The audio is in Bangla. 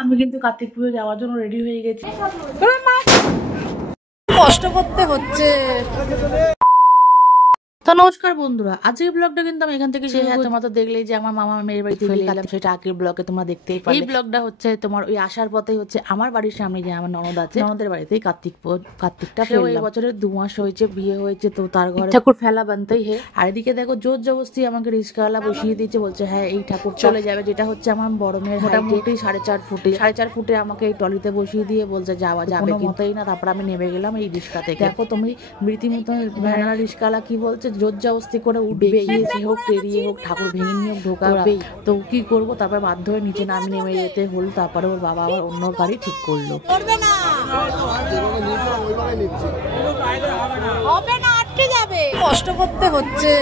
আমি কিন্তু কার্তিক পুজো যাওয়ার জন্য রেডি হয়ে গেছি। কষ্ট করতে হচ্ছে। তো নমস্কার বন্ধুরা, আজকের ব্লগটা কিন্তু আমি এখান থেকে শুরু করছি। তোমরা তো দেখলেই যে আমার মামা মেয়ের বাড়িতে ফেলে এলাম, সেটা আগের ব্লগে তোমরা দেখতেই পারলে। এই ব্লগটা হচ্ছে তোমার ওই আসার পথেই হচ্ছে আমার বাড়ির সামনে যে আমার ননদ আছে, ননদের বাড়িতেই কার্তিকটা ফেললাম। এই বছরের 2 মাস হয়েছে বিয়ে হয়েছে, তো তার ঘরে ঠাকুর ফেলা বানতেই হে। আর এদিকে দেখো জোর জবরদস্তি আমাকে রিস্কাওয়ালা বসিয়ে দিয়েছে, বলছে হ্যাঁ এই ঠাকুর চলে যাবে, যেটা হচ্ছে আমার বড় মেয়ের মোটামুটি 4.5 ফুটে আমাকে এই টলিতে বসিয়ে দিয়ে বলছে যাওয়া যাবে মতেই না। তারপর আমি নেমে গেলাম এই রিস্কা থেকে। দেখো তুমি রীতিমতো ভ্যানারা রিস্কাওয়ালা কি বলছে, জোর জবরদস্তি করে উঠবে, গিয়েছে হোক পেরিয়ে হোক ঠাকুর ভেঙে নিয়ে ঢোকাবেই। তো কি করবো, তারপর বাধ্য হয়ে নিচে নামি নেমে যেতে হল। তারপরে ওর বাবা আবার অন্য গাড়ি ঠিক করলো। হবে না, আটকে যাবে, কষ্ট করতে হচ্ছে।